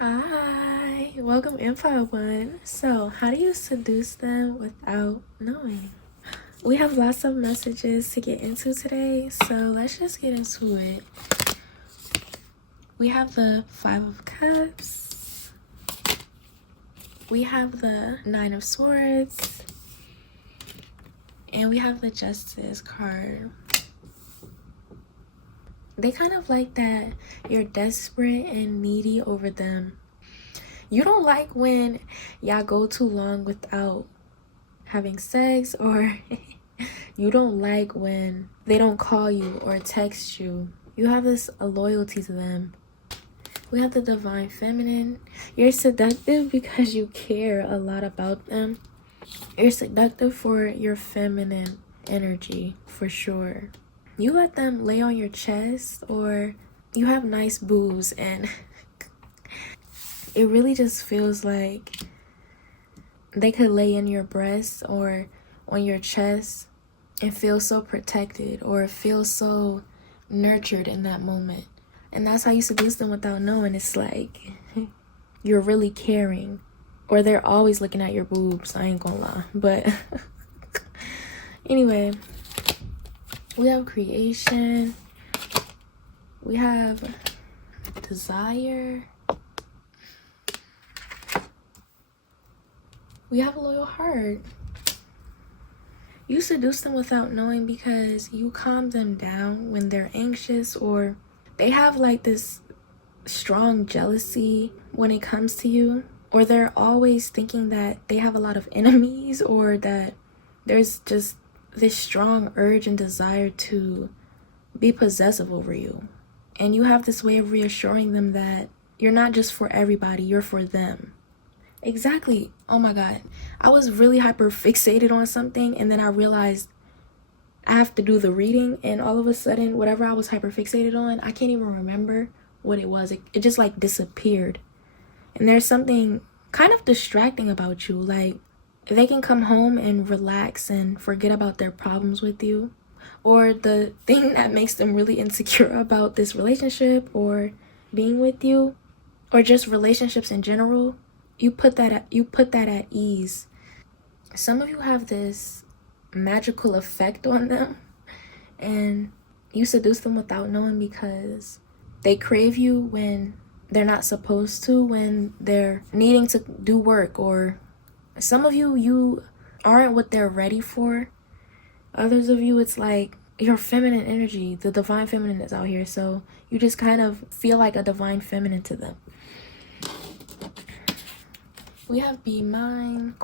Hi, welcome Empire One. So, how do you seduce them without knowing? We have lots of messages to get into today, so let's just get into it. We have the Five of Cups. We have the Nine of Swords. And we have the Justice card. They kind of like that you're desperate and needy over them. You don't like when y'all go too long without having sex, or you don't like when they don't call you or text you. You have this loyalty to them. We have the Divine Feminine. You're seductive because you care a lot about them. You're seductive for your feminine energy, for sure. You let them lay on your chest, or you have nice boobs, and it really just feels like they could lay in your breast or on your chest and feel so protected or feel so nurtured in that moment. And that's how you seduce them without knowing. It's like you're really caring, or they're always looking at your boobs. I ain't gonna lie. But anyway, we have creation. We have desire. We have a loyal heart. You seduce them without knowing because you calm them down when they're anxious, or they have like this strong jealousy when it comes to you, or they're always thinking that they have a lot of enemies, or that there's just this strong urge and desire to be possessive over you. And you have this way of reassuring them that you're not just for everybody, you're for them. Exactly. Oh my God. I was really hyper fixated on something, and then I realized I have to do the reading, and all of a sudden, whatever I was hyper fixated on, I can't even remember what it was. It just like disappeared. And there's something kind of distracting about you. Like, they can come home and relax and forget about their problems with you, or the thing that makes them really insecure about this relationship or being with you, or just relationships in general. You put that at ease. Some of you have this magical effect on them, and you seduce them without knowing because they crave you when they're not supposed to, when they're needing to do work, or some of you aren't what they're ready for. Others of you, it's like your feminine energy, the divine feminine is out here, so you just kind of feel like a divine feminine to them. We have Be Mine, ?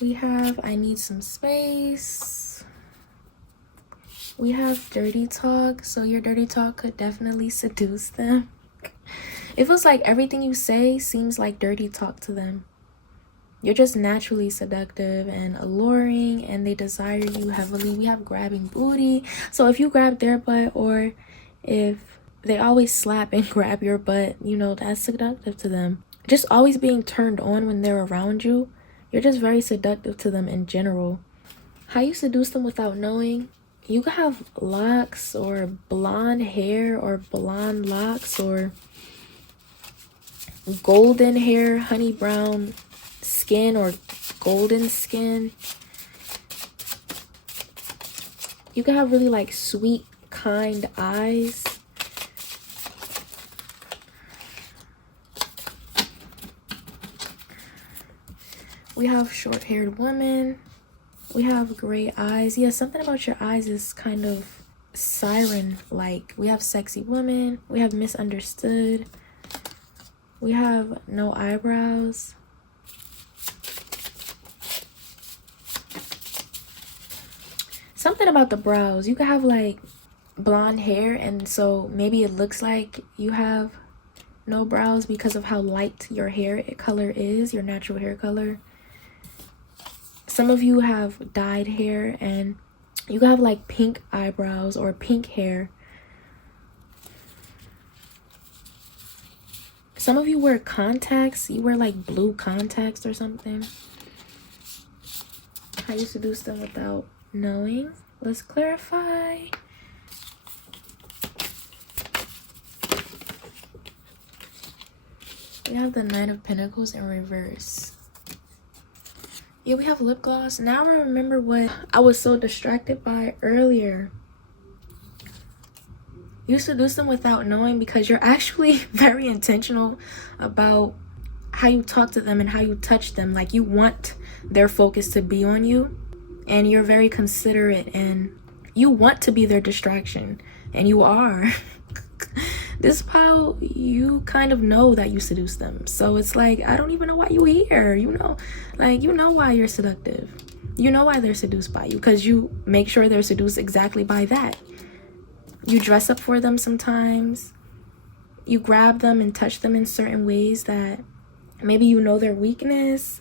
We have I Need Some Space. We have Dirty Talk. So your dirty talk could definitely seduce them. It feels like everything you say seems like dirty talk to them. You're just naturally seductive and alluring, and they desire you heavily. We have Grabbing Booty. So if you grab their butt, or if they always slap and grab your butt, you know, that's seductive to them. Just always being turned on when they're around you. You're just very seductive to them in general. How you seduce them without knowing? You could have locks, or blonde hair, or blonde locks, or golden hair, honey brown skin, or golden skin. You could have really like sweet, kind eyes. We have short-haired woman. We have gray eyes. Yeah, something about your eyes is kind of siren-like. We have sexy woman. We have misunderstood. We have no eyebrows. Something about the brows. You could have like blonde hair, and so maybe it looks like you have no brows because of how light your hair color is, your natural hair color. Some of you have dyed hair, and you have like pink eyebrows or pink hair. Some of you wear contacts. You wear like blue contacts or something. How you seduce them without knowing? Let's clarify. We have the Knight of Pentacles in reverse. Yeah, we have lip gloss. Now I remember what I was so distracted by earlier. You seduce them without knowing because you're actually very intentional about how you talk to them and how you touch them. Like, you want their focus to be on you, and you're very considerate, and you want to be their distraction, and you are. This pile, you kind of know that you seduce them. So it's like, I don't even know why you here. You know, like, you know why you're seductive. You know why they're seduced by you, because you make sure they're seduced exactly by that. You dress up for them sometimes. You grab them and touch them in certain ways that maybe you know their weakness.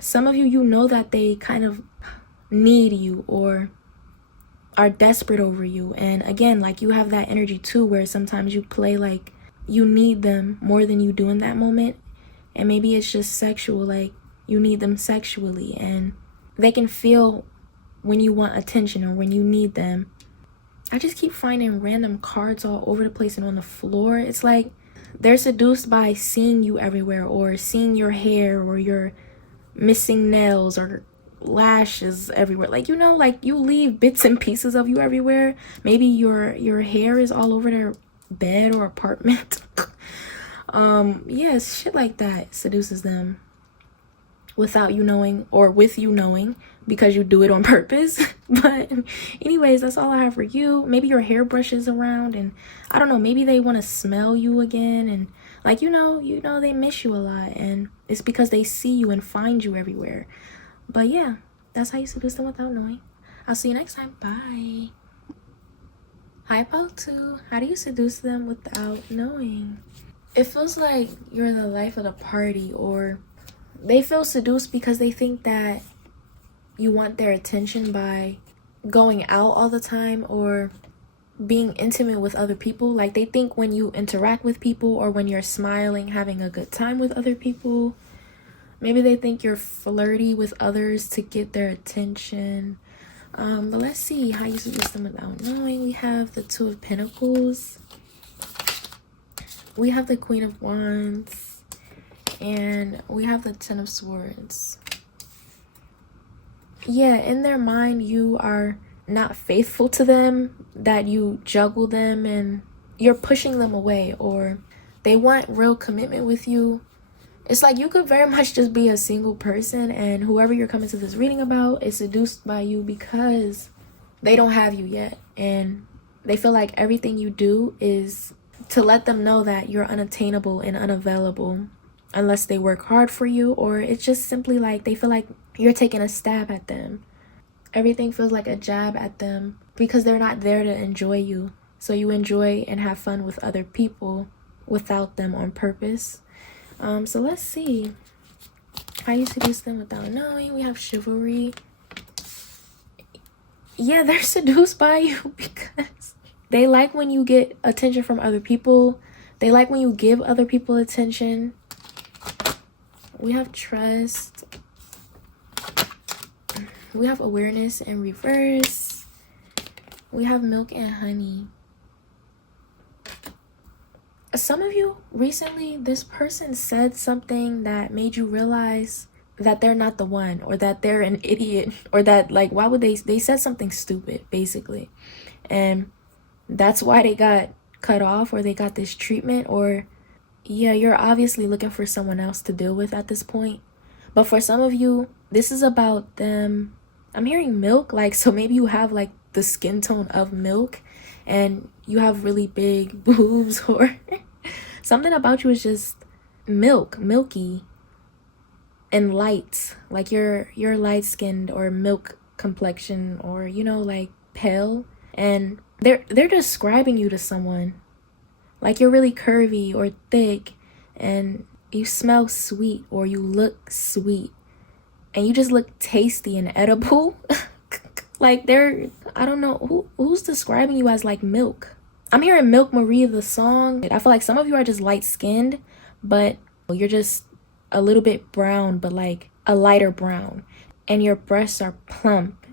Some of you, you know that they kind of need you or are desperate over you. And again, like, you have that energy too, where sometimes you play like you need them more than you do in that moment. And maybe it's just sexual, like you need them sexually, and they can feel when you want attention or when you need them. I just keep finding random cards all over the place and on the floor. It's like they're seduced by seeing you everywhere, or seeing your hair or your missing nails or lashes everywhere. Like, you know, like you leave bits and pieces of you everywhere. Maybe your hair is all over their bed or apartment. Yes, shit like that seduces them without you knowing, or with you knowing, because you do it on purpose. But anyways, that's all I have for you. Maybe your hair brushes around, and I don't know, maybe they want to smell you again, and like, you know they miss you a lot, and it's because they see you and find you everywhere. But yeah, that's how you seduce them without knowing. I'll see you next time. Bye. Hi, Pile 2. How do you seduce them without knowing? It feels like you're the life of the party, or they feel seduced because they think that you want their attention by going out all the time or being intimate with other people. Like, they think when you interact with people, or when you're smiling, having a good time with other people, maybe they think you're flirty with others to get their attention. But let's see how you seduce them without knowing. We have the Two of Pentacles. We have the Queen of Wands. And we have the Ten of Swords. Yeah, in their mind, you are not faithful to them, that you juggle them and you're pushing them away, or they want real commitment with you. It's like you could very much just be a single person, and whoever you're coming to this reading about is seduced by you because they don't have you yet, and they feel like everything you do is to let them know that you're unattainable and unavailable unless they work hard for you, or it's just simply like they feel like you're taking a stab at them. Everything feels like a jab at them because they're not there to enjoy you. So you enjoy and have fun with other people without them on purpose. So let's see how you seduce them without knowing. We have Chivalry. Yeah, they're seduced by you because they like when you get attention from other people. They like when you give other people attention. We have Trust. We have Awareness in reverse. We have Milk and Honey. Some of you recently, this person said something that made you realize that they're not the one, or that they're an idiot, or that, like, why would they said something stupid, basically. And that's why they got cut off, or they got this treatment, or yeah, you're obviously looking for someone else to deal with at this point. But for some of you, this is about them. I'm hearing milk, like, so maybe you have like the skin tone of milk and you have really big boobs, or something about you is just milky and light. Like you're light skinned or milk complexion, or, you know, like pale, and they're describing you to someone. Like, you're really curvy or thick, and you smell sweet, or you look sweet, and you just look tasty and edible. Like, I don't know who's describing you as like milk. I'm hearing Milk Marie the song. I feel like some of you are just light skinned, but you're just a little bit brown, but like a lighter brown, and your breasts are plump.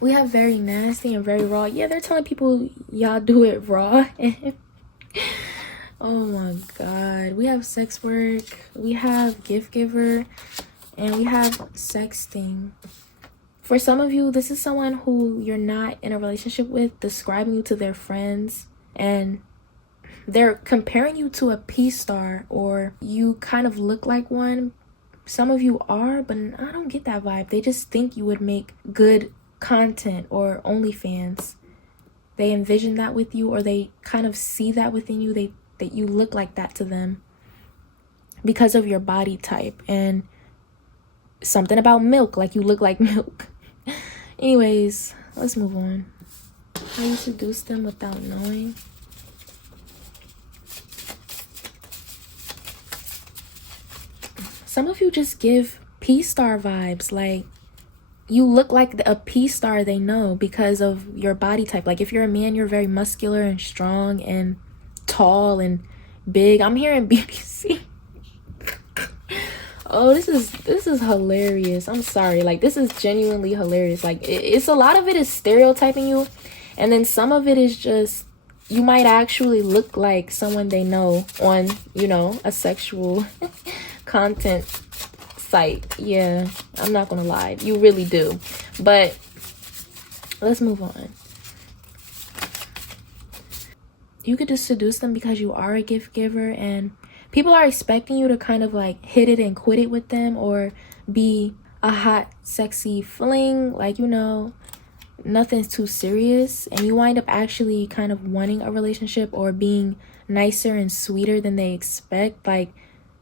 We have Very Nasty and Very Raw. Yeah, they're telling people y'all do it raw. Oh my god. We have sex work, we have gift giver, and we have sexting. For some of you, this is someone who you're not in a relationship with describing you to their friends, and they're comparing you to a P-star, or you kind of look like one. Some of you are, but I don't get that vibe. They just think you would make good content or OnlyFans. They envision that with you, or they kind of see that within you. That you look like that to them because of your body type and something about milk, like you look like milk. Anyways, let's move on. How you seduce them without knowing. Some of you just give P-star vibes. Like, you look like a P-star they know because of your body type. Like, if you're a man, you're very muscular and strong and tall and big. I'm hearing BBC. Oh, this is hilarious. I'm sorry. Like, this is genuinely hilarious. Like, it's a lot of it is stereotyping you, and then some of it is just you might actually look like someone they know on, you know, a sexual content site. Yeah, I'm not gonna lie, you really do. But let's move on. You could just seduce them because you are a gift giver, and people are expecting you to kind of like hit it and quit it with them, or be a hot, sexy fling, like, you know, nothing's too serious, and you wind up actually kind of wanting a relationship or being nicer and sweeter than they expect. Like,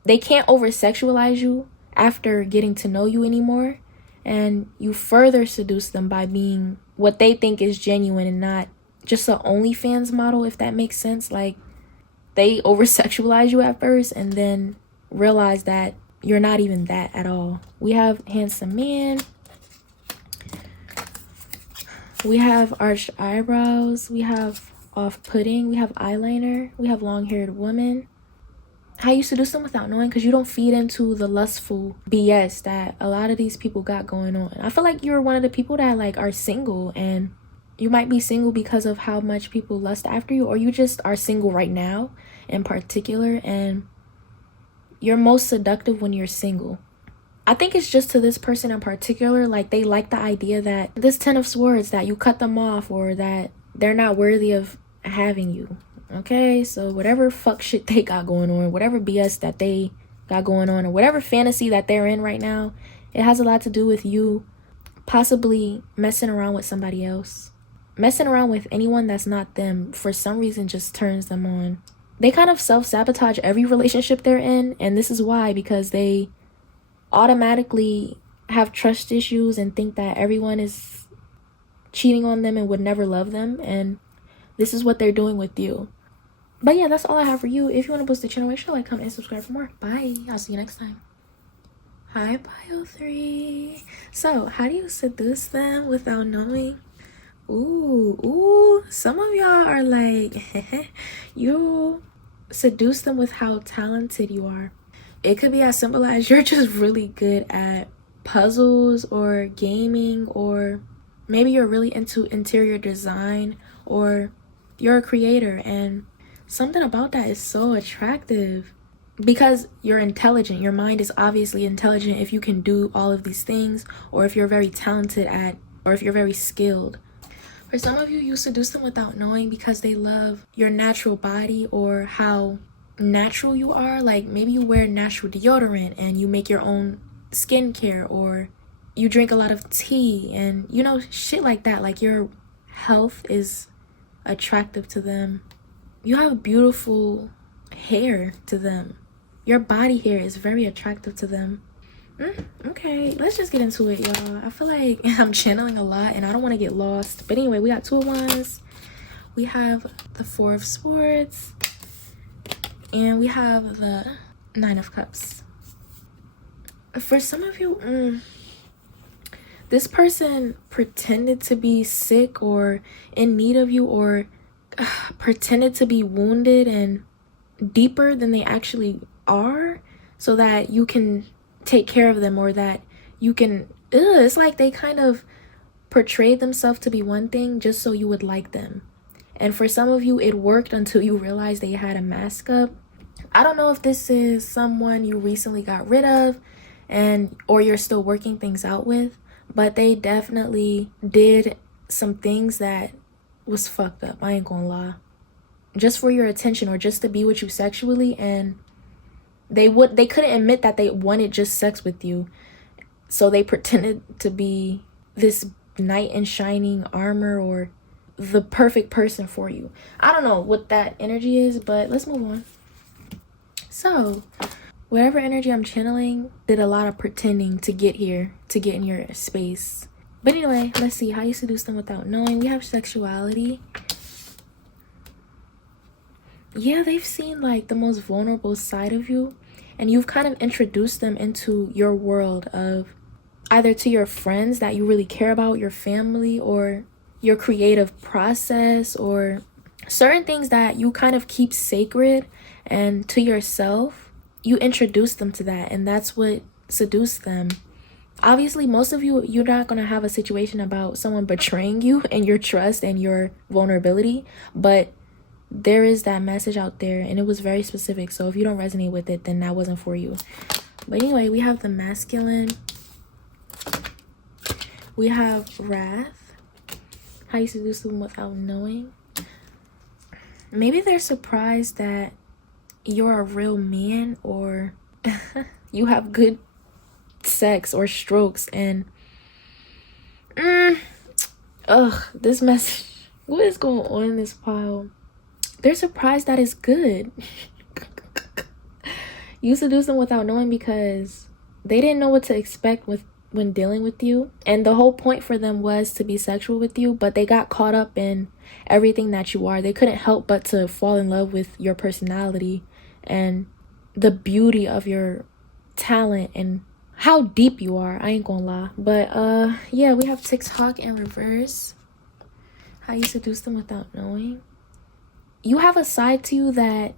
they can't over sexualize you after getting to know you anymore, and you further seduce them by being what they think is genuine and not just a OnlyFans model, if that makes sense. Like, they over sexualize you at first and then realize that you're not even that at all. We have handsome man, we have arched eyebrows, we have off-putting, we have eyeliner, we have long-haired woman. How you seduce them without knowing, because you don't feed into the lustful BS that a lot of these people got going on. I feel like you're one of the people that like are single, and you might be single because of how much people lust after you, or you just are single right now in particular, and you're most seductive when you're single. I think it's just to this person in particular, like they like the idea that this 10 of Swords, that you cut them off, or that they're not worthy of having you. Okay, so whatever fuck shit they got going on, whatever BS that they got going on, or whatever fantasy that they're in right now, it has a lot to do with you possibly messing around with somebody else. Messing around with anyone that's not them for some reason just turns them on. They kind of self-sabotage every relationship they're in, and this is why, because they automatically have trust issues and think that everyone is cheating on them and would never love them, and this is what they're doing with you. But yeah, that's all I have for you. If you want to boost the channel, make sure to like, comment, and subscribe for more. Bye. I'll see you next time. Hi, Bio 3. So, how do you seduce them without knowing? Ooh, some of y'all are like, you seduce them with how talented you are. It could be as simple as you're just really good at puzzles or gaming, or maybe you're really into interior design, or you're a creator, and something about that is so attractive because you're intelligent. Your mind is obviously intelligent if you can do all of these things, or if you're very talented at, or if you're very skilled. For some of you, you seduce them without knowing because they love your natural body or how natural you are. Like, maybe you wear natural deodorant and you make your own skincare, or you drink a lot of tea and, you know, shit like that. Like, your health is attractive to them. You have beautiful hair to them. Your body hair is very attractive to them. Okay, let's just get into it, y'all. I feel like I'm channeling a lot and I don't want to get lost. But anyway, we got 2 of Wands, we have the 4 of Swords, and we have the 9 of Cups. For some of you, this person pretended to be sick or in need of you, or pretended to be wounded and deeper than they actually are, so that you can take care of them, or that you can it's like they kind of portrayed themselves to be one thing just so you would like them. And for some of you, it worked until you realized they had a mask up. I don't know if this is someone you recently got rid of or you're still working things out with, but they definitely did some things that was fucked up. I ain't gonna lie. Just for your attention or just to be with you sexually, and they couldn't admit that they wanted just sex with you. So they pretended to be this knight in shining armor or the perfect person for you. I don't know what that energy is, but let's move on. So whatever energy I'm channeling did a lot of pretending to get here, to get in your space. But anyway, let's see how you seduce them without knowing. We have sexuality. Yeah, they've seen like the most vulnerable side of you, and you've kind of introduced them into your world of either to your friends that you really care about, your family, or your creative process, or certain things that you kind of keep sacred. And to yourself, you introduce them to that, and that's what seduced them. Obviously, most of you, you're not going to have a situation about someone betraying you and your trust and your vulnerability, but there is that message out there, and it was very specific. So if you don't resonate with it, then that wasn't for you. But anyway, we have the masculine. We have wrath. How you seduce them without knowing. Maybe they're surprised that you're a real man, or you have good sex or strokes, and this message, what is going on in this pile? They're surprised that it's good. You seduce them without knowing because they didn't know what to expect when dealing with you, and the whole point for them was to be sexual with you, but they got caught up in everything that you are. They couldn't help but to fall in love with your personality and the beauty of your talent and how deep you are. I ain't gonna lie. But yeah, we have TikTok in reverse. How you seduce them without knowing. You have a side to you that,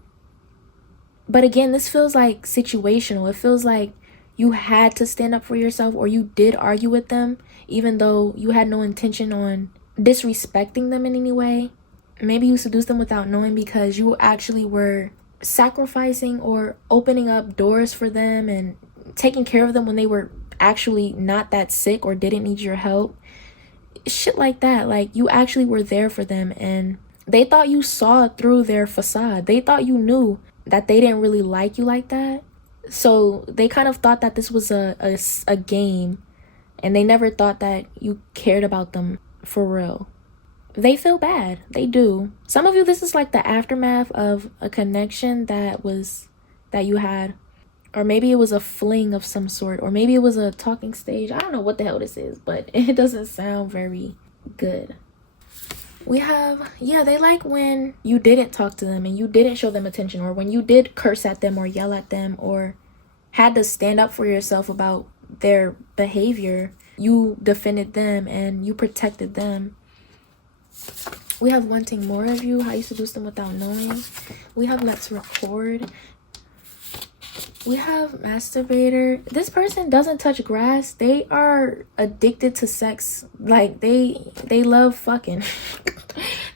but again, this feels like situational. It feels like you had to stand up for yourself, or you did argue with them even though you had no intention on disrespecting them in any way. Maybe you seduced them without knowing because you actually were sacrificing or opening up doors for them and taking care of them when they were actually not that sick or didn't need your help. Shit like that. Like, you actually were there for them, and they thought you saw through their facade. They thought you knew that they didn't really like you like that. So they kind of thought that this was a game, and they never thought that you cared about them for real. They feel bad. They do. Some of you, this is like the aftermath of a connection that you had. Or maybe it was a fling of some sort. Or maybe it was a talking stage. I don't know what the hell this is, but it doesn't sound very good. We have, yeah, they like when you didn't talk to them and you didn't show them attention, or when you did curse at them or yell at them or had to stand up for yourself about their behavior. You defended them and you protected them. We have wanting more of you. How you seduce them without knowing. We have let's record. We have masturbator. This person doesn't touch grass. They are addicted to sex. Like, they love fucking.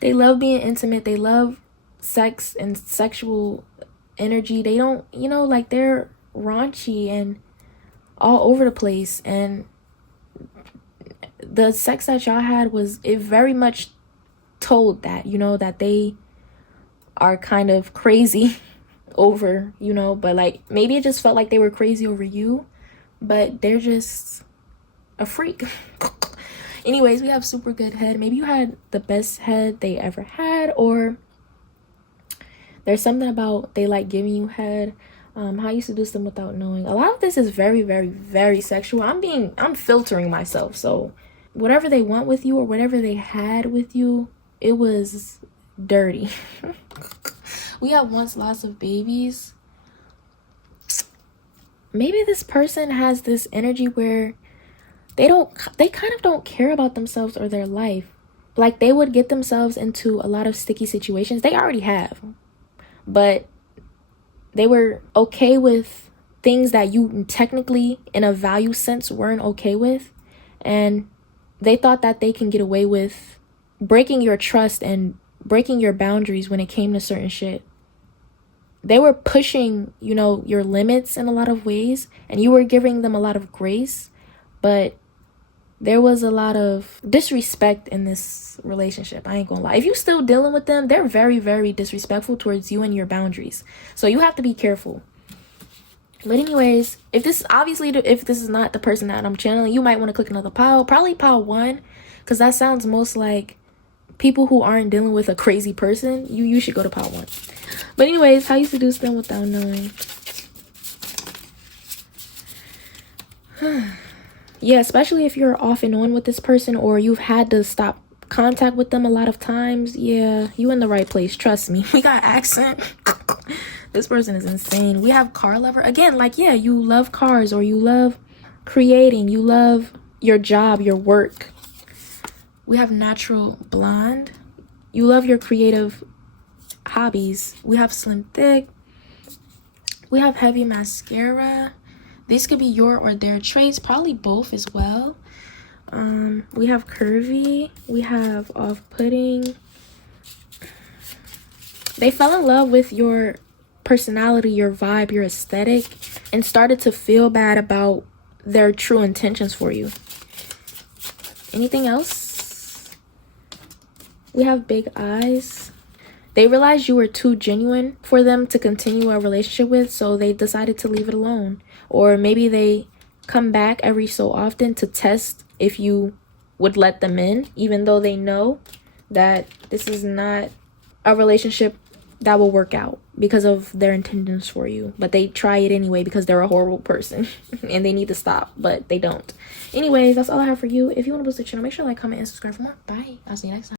They love being intimate. They love sex and sexual energy. They don't, like, they're raunchy and all over the place. And the sex that y'all had it very much told that, that they are kind of crazy over, but like, maybe it just felt like they were crazy over you, but they're just a freak. Anyways, we have super good head. Maybe you had the best head they ever had, or there's something about they like giving you head. How you seduce them without knowing. A lot of this is very, very, very sexual. I'm filtering myself. So whatever they want with you or whatever they had with you, it was dirty. We have wants lots of babies. Maybe this person has this energy where they kind of don't care about themselves or their life. Like, they would get themselves into a lot of sticky situations. They already have. But they were okay with things that you technically, in a value sense, weren't okay with. And they thought that they can get away with breaking your trust and breaking your boundaries when it came to certain shit. They were pushing, you know, your limits in a lot of ways, and you were giving them a lot of grace, but there was a lot of disrespect in this relationship. I ain't gonna lie. If you're still dealing with them, they're very, very disrespectful towards you and your boundaries. So you have to be careful. But anyways, if this is not the person that I'm channeling, you might want to click another pile. Probably pile 1, because that sounds most like people who aren't dealing with a crazy person. You should go to pile 1. But anyways, how you seduce them without knowing. Yeah, especially if you're off and on with this person, or you've had to stop contact with them a lot of times. Yeah, you in the right place. Trust me. We got accent. This person is insane. We have car lover. Again, like, yeah, you love cars, or you love creating. You love your job, your work. We have natural blonde. You love your creative hobbies. We have slim thick. We have heavy mascara. These could be your or their traits, probably both as well. We have curvy. We have off-putting. They fell in love with your personality, your vibe, your aesthetic, and started to feel bad about their true intentions for you. Anything else? We have big eyes. They realized you were too genuine for them to continue a relationship with, so they decided to leave it alone. Or maybe they come back every so often to test if you would let them in, even though they know that this is not a relationship that will work out because of their intentions for you. But they try it anyway because they're a horrible person and they need to stop, but they don't. Anyways, that's all I have for you. If you want to boost the channel, make sure to like, comment, and subscribe for more. Bye. I'll see you next time.